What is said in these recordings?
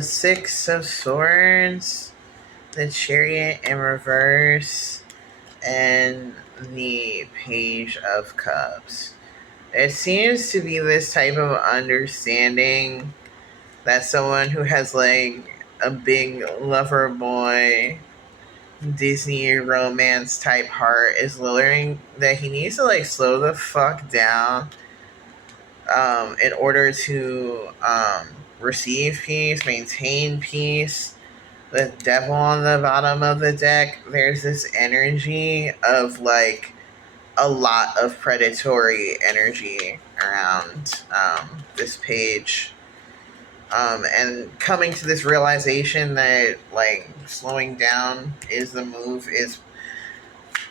Six of Swords, the Chariot in reverse, and the Page of Cups. It seems to be this type of understanding that someone who has like a big lover boy Disney romance type heart is learning that he needs to like slow the fuck down in order to receive peace, maintain peace. With Devil on the bottom of the deck, there's this energy of like a lot of predatory energy around this page. And coming to this realization that like slowing down is the move is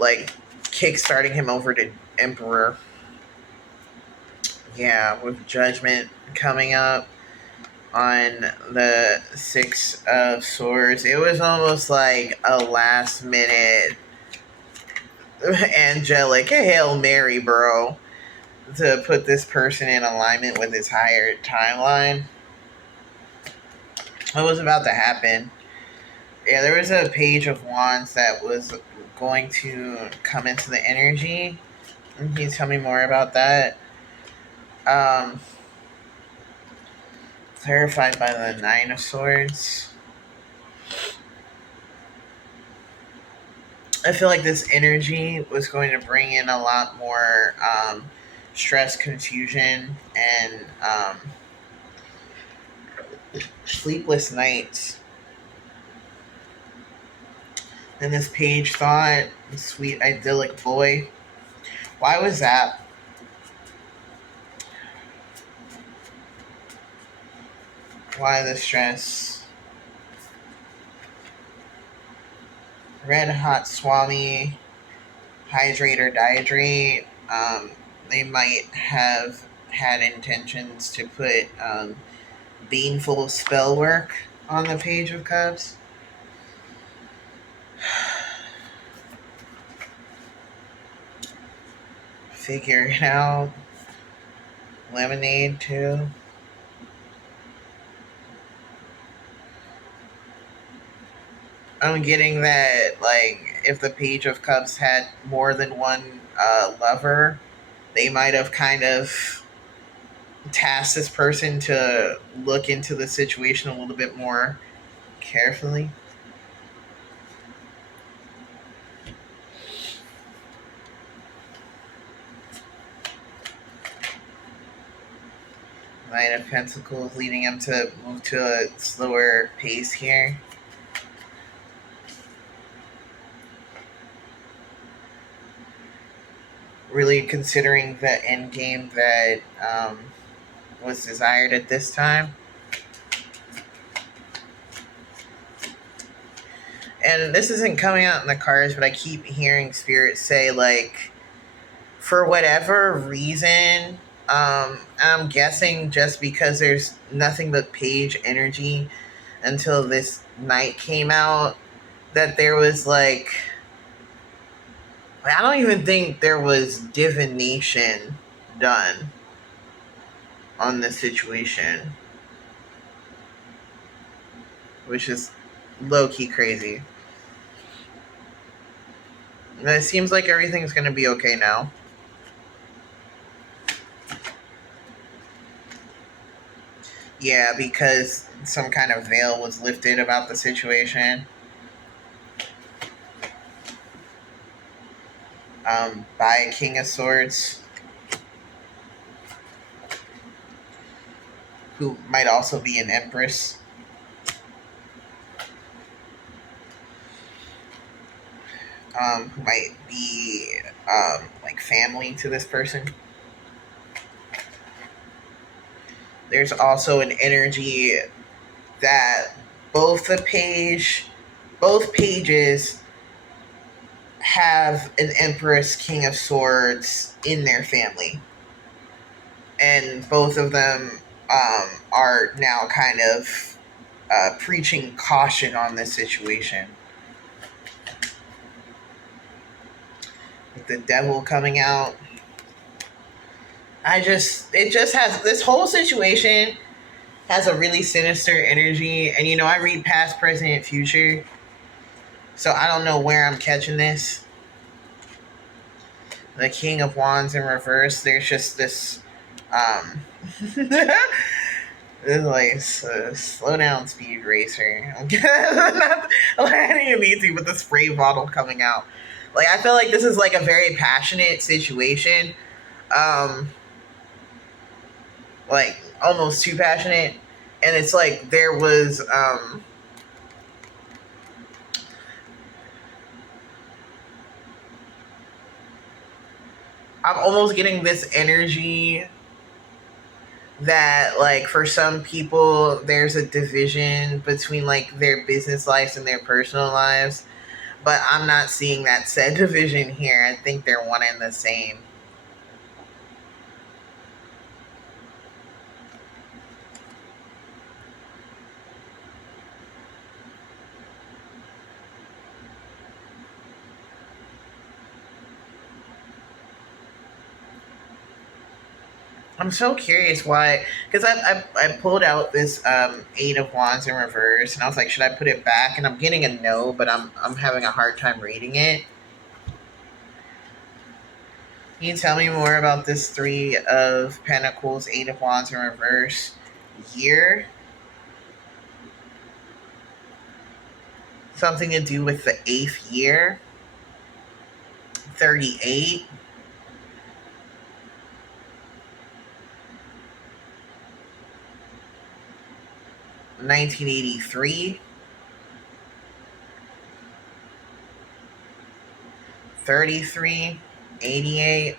like kick-starting him over to Emperor. Yeah, with Judgment coming up on the Six of Swords, it was almost like a last minute angelic Hail Mary, bro, to put this person in alignment with his higher timeline. What was about to happen? Yeah, there was a Page of Wands that was going to come into the energy. Can you tell me more about that? Um, Clarified by the Nine of Swords. I feel like this energy was going to bring in a lot more stress, confusion, and sleepless nights. And this Page thought, sweet idyllic boy. Why was that? Why the stress? Red Hot Swami, Hydrate or Dihydrate. They might have had intentions to put baneful spell work on the Page of Cups. Figure it out. Lemonade too. I'm getting that like if the Page of Cups had more than one lover, they might have kind of tasked this person to look into the situation a little bit more carefully. Knight of Pentacles leading him to move to a slower pace here. Really considering the end game that was desired at this time. And this isn't coming out in the cards, but I keep hearing Spirit say, like, for whatever reason, I'm guessing just because there's nothing but Page energy until this night came out, that there was like, I don't even think there was divination done on this situation, which is low key crazy. And it seems like everything's going to be okay now. Yeah, because some kind of veil was lifted about the situation. By a King of Swords, who might also be an Empress. Who might be like family to this person. There's also an energy that both pages have an Empress King of Swords in their family. And both of them are now kind of preaching caution on this situation. With the Devil coming out, it just has this whole situation has a really sinister energy. And I read past, present, and future. So I don't know where I'm catching this. The King of Wands in reverse. There's just this. It's like slow down, speed racer. Not, I didn't even need to, with the spray bottle coming out. Like I feel like this is like a very passionate situation. Um, like almost too passionate, and it's like there was I'm almost getting this energy that like for some people there's a division between like their business lives and their personal lives, but I'm not seeing that said division here. I think they're one and the same. I'm so curious why, because I pulled out this Eight of Wands in reverse, and I was like, should I put it back? And I'm getting a no, but I'm having a hard time reading it. Can you tell me more about this Three of Pentacles, Eight of Wands in reverse year? Something to do with the 8th year, 38. 1983, 33, 88.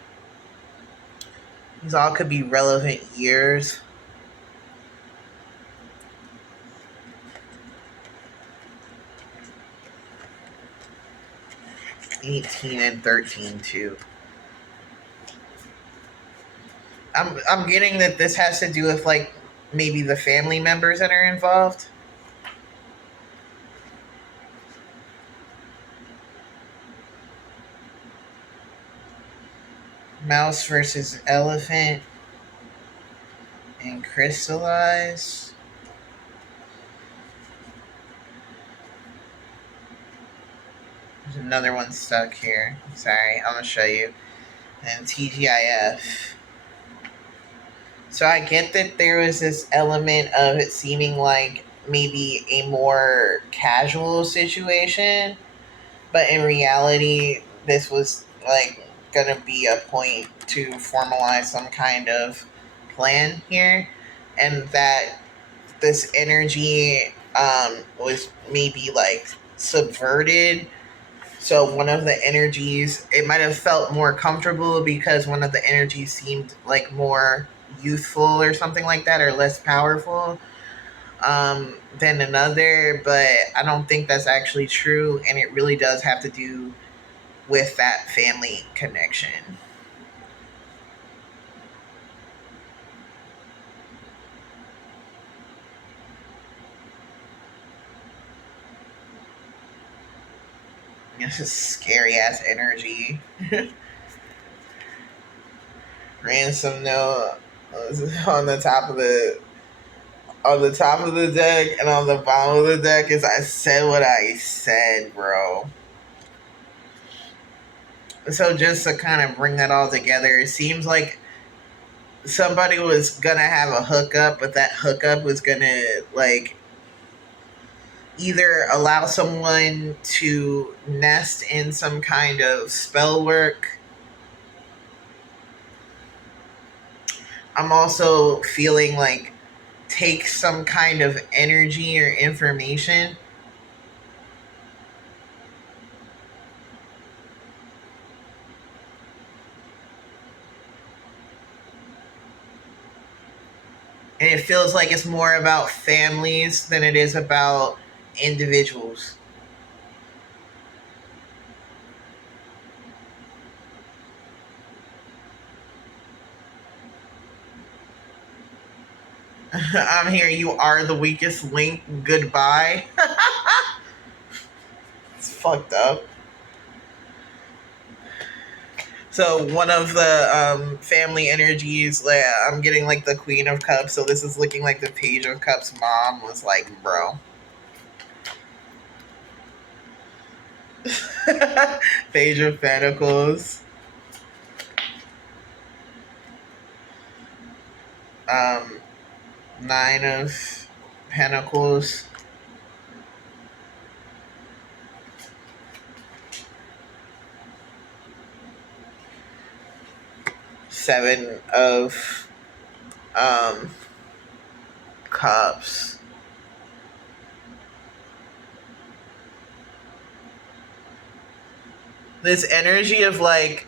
These all could be relevant years. '18 and 13 too. I'm getting that this has to do with like maybe the family members that are involved. Mouse versus elephant and crystallize. There's another one stuck here. Sorry, I'm gonna show you. And TGIF. So I get that there was this element of it seeming like maybe a more casual situation, but in reality, this was like gonna be a point to formalize some kind of plan here, and that this energy was maybe like subverted. So one of the energies, it might have felt more comfortable because one of the energies seemed like more youthful or something like that, or less powerful than another. But I don't think that's actually true, and it really does have to do with that family connection. This is scary ass energy. Ransom note on the top of the deck, and on the bottom of the deck is I said what I said, bro. So just to kind of bring that all together, it seems like somebody was gonna have a hookup, but that hookup was gonna like either allow someone to nest in some kind of spell work. I'm also feeling like take some kind of energy or information. And it feels like it's more about families than it is about individuals. I'm here. You are the weakest link. Goodbye. It's fucked up. So one of the family energies, like I'm getting like the Queen of Cups. So this is looking like the Page of Cups. Mom was like, bro. Page of Pentacles. Um, Nine of Pentacles. Seven of um, Cups. This energy of like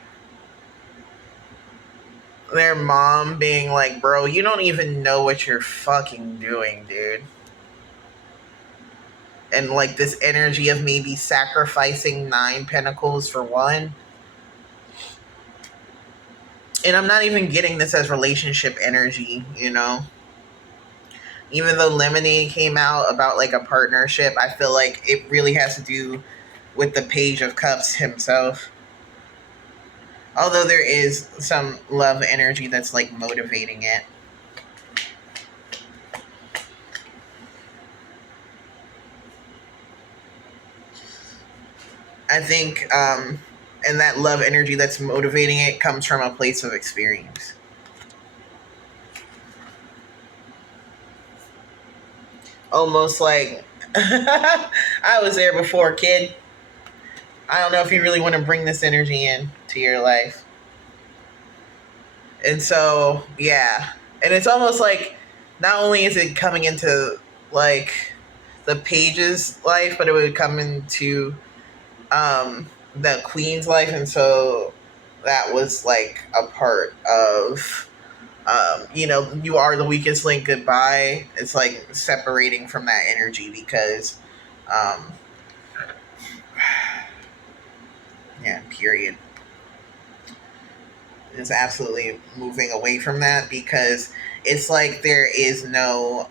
their mom being like, bro, you don't even know what you're fucking doing, dude. And like this energy of maybe sacrificing 9 pentacles for one. And I'm not even getting this as relationship energy, you know? Even though Lemonade came out about like a partnership, I feel like it really has to do with the Page of Cups himself. Although there is some love energy that's like motivating it. I think, and that love energy that's motivating it comes from a place of experience. Almost like, I was there before, kid. I don't know if you really want to bring this energy in to your life. And so, yeah. And it's almost like not only is it coming into like the page's life, but it would come into the queen's life. And so that was like a part of, you know, you are the weakest link, goodbye. It's like separating from that energy because, um, yeah, period. Is absolutely moving away from that because it's like there is no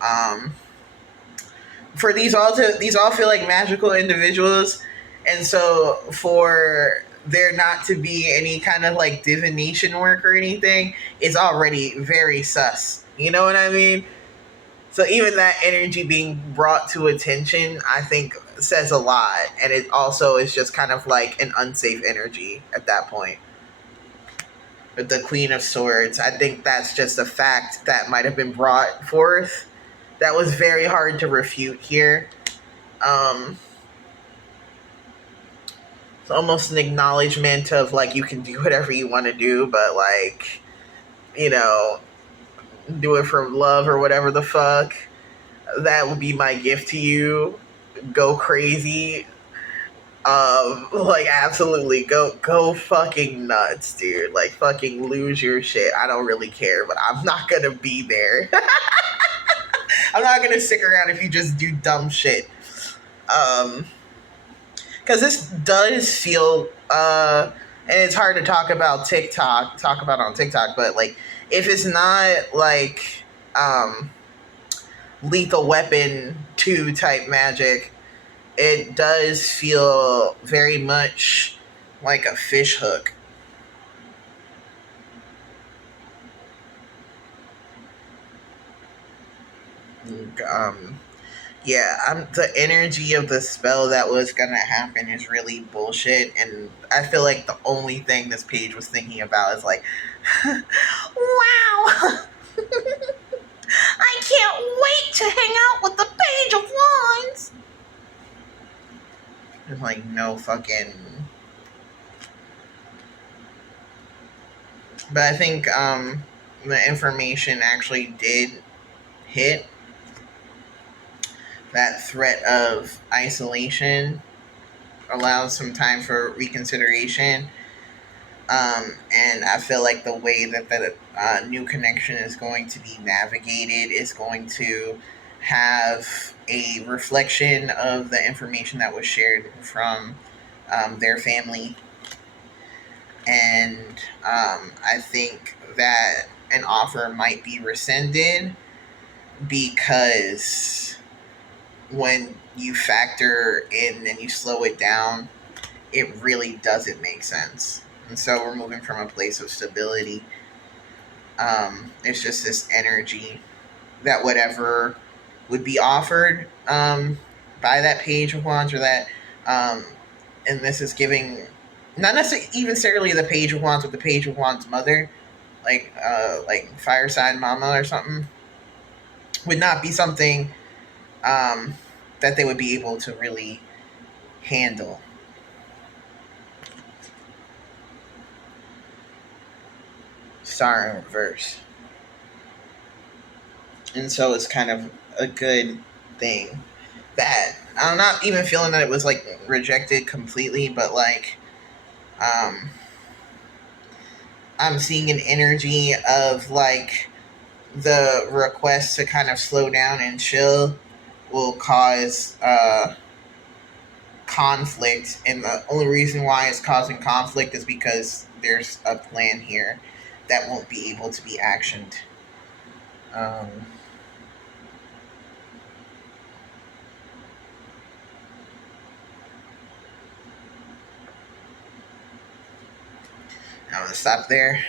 for these all feel like magical individuals, and so for there not to be any kind of like divination work or anything is already very sus, you know what I mean? So even that energy being brought to attention, I think says a lot, and it also is just kind of like an unsafe energy at that point. With the Queen of Swords, I think that's just a fact that might have been brought forth that was very hard to refute here. Um, it's almost an acknowledgement of like you can do whatever you want to do, but like, you know, do it for love or whatever the fuck. That would be my gift to you. Go crazy. Like absolutely go fucking nuts, dude. Like fucking lose your shit. I don't really care, but I'm not gonna be there. I'm not gonna stick around if you just do dumb shit. Um, because this does feel and it's hard to talk about on TikTok, but like if it's not like Lethal Weapon 2 type magic, it does feel very much like a fish hook. Um, yeah, the energy of the spell that was gonna happen is really bullshit, and I feel like the only thing this page was thinking about is like, wow, I can't wait to hang out with the Page of Wands. There's like no fucking. But I think the information actually did hit that threat of isolation allows some time for reconsideration. And I feel like the way that the new connection is going to be navigated is going to have a reflection of the information that was shared from their family. And I think that an offer might be rescinded because when you factor in and you slow it down, it really doesn't make sense. And so we're moving from a place of stability. It's just this energy that whatever would be offered by that Page of Wands or that, um, and this is giving not necessarily even the Page of Wands, but the Page of Wands mother, like Fireside Mama or something, would not be something um, that they would be able to really handle. Star in reverse. And so it's kind of a good thing that I'm not even feeling that it was like rejected completely, but like um, I'm seeing an energy of like the request to kind of slow down and chill will cause conflict, and the only reason why it's causing conflict is because there's a plan here that won't be able to be actioned. Um, I'm gonna stop there.